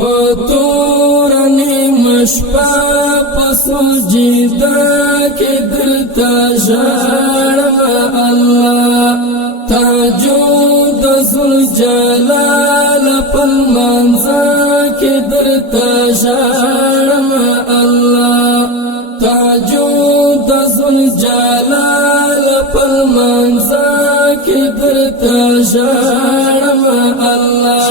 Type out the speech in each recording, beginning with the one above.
پتور نیمشپا پسجدہ کی درتا ژړم الله تاجود ذوالجلال پلمنځه کی درتا ژړم الله تاجود ذوالجلال پلمنځه کی درتا ژړم الله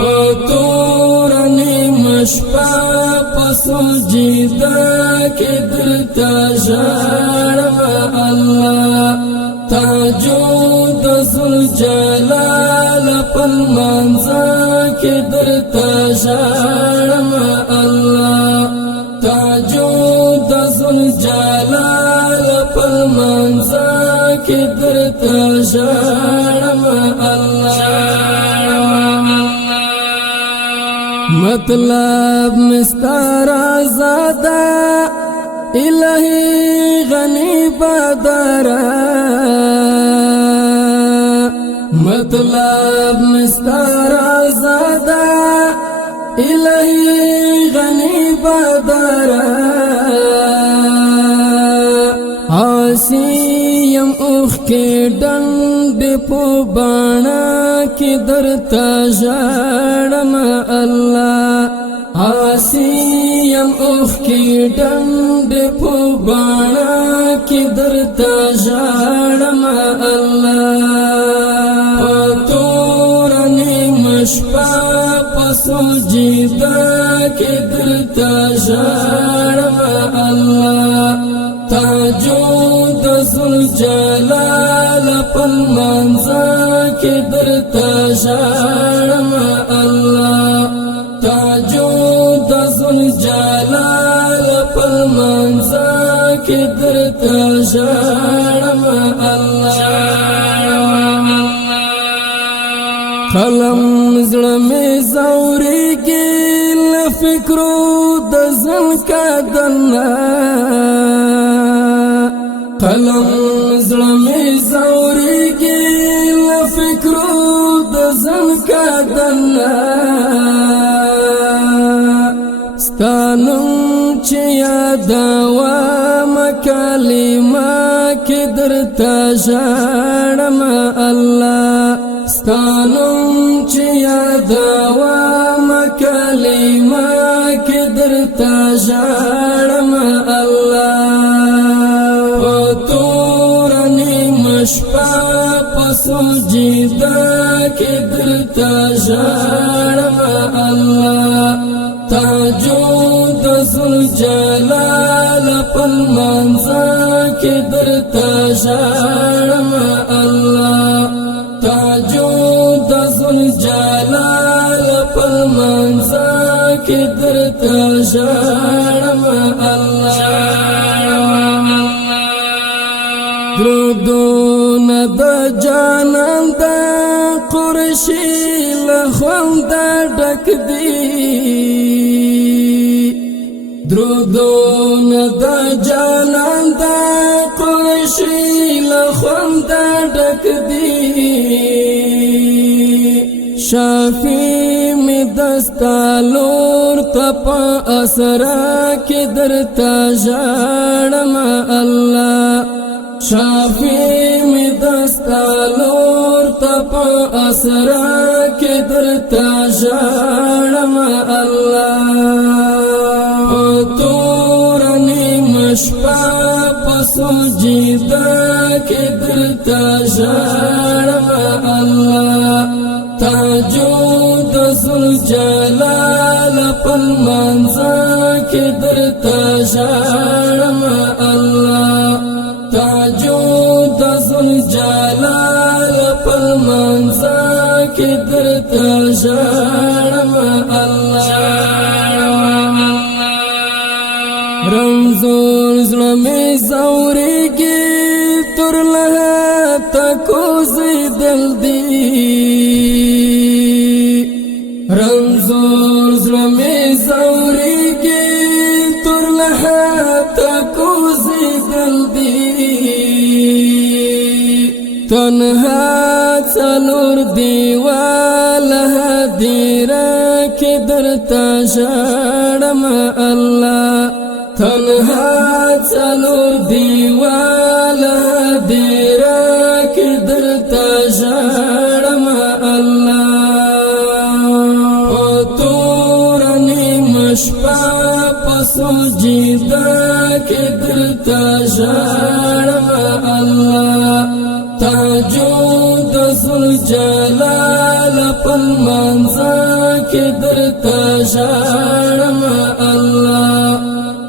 پتور نیمشپا پسجدہ کی درتا ژړم الله تاجود ذوالجلال پلمنځه کی درتا ژړم الله تاجود ذوالجلال پلمنځه کی درتا ژړم الله مطلب مستارا زادا الہی غنی بدرا مطلب مستارا زادا الہی غنی بدرا آسیم اوخ کے ڈنڈ پو بانا کی درتا ژړم الله آسیم اوخ کی ڈنڈ پو بانا کی درتا ژړم الله پتور نیمشپا پسجدہ کی درتا ژړم الله تاجود ذوالجلال پلمنځه کی درتا ژړم الله تاجود ذوالجلال پلمنځه کی درتا ژړم الله قلم زړه مې زورېږي له فکرو د ځان کدنه قلم زړه مې زورېږي له فکرو د ځان کدنه ستا نوم چې یادوم کلمه کې درته ژړم الله ستا نوم چې یادوم کلمه کې درته ژړم الله پتور نیمشپا پسجدہ کی درتا ژړم الله تاجود ذوالجلال پلمنځه کی درتا ژړم الله تاجود ذوالجلال پلمنځه کی درتا ژړم الله درودون د جانان د قرشی له خوند ډک دی درودون د جانان د قرشی له خوند ډک دی شافی می دستالور تپ اسرا کی درتا ژړم الله شافی می دستالور تپ اسرا کی درتا ژړم الله پتور نیمشپا پسجدہ کی درتا ژړم الله تاجود ذوالجلال پلمنځه کی درتا ژړم الله تاجود ذوالجلال پلمنځه کی درتا ژړم الله رمزور زړه مې زورېږي تر لحد کوزېدل دي رمزور زړه مې زورېږي تر لحد کوزېدل دي تنها څلور دیوال دیره کی درتا شړم الله تنها څلور دیواله دیره کی درتا شړم الله او تورنی مشپا پسو جیدا کی درتا شړم الله تاجود ذل جلال پل منزا کی درتا شړم الله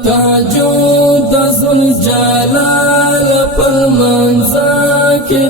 تاجود ذل جلال پل منزا کی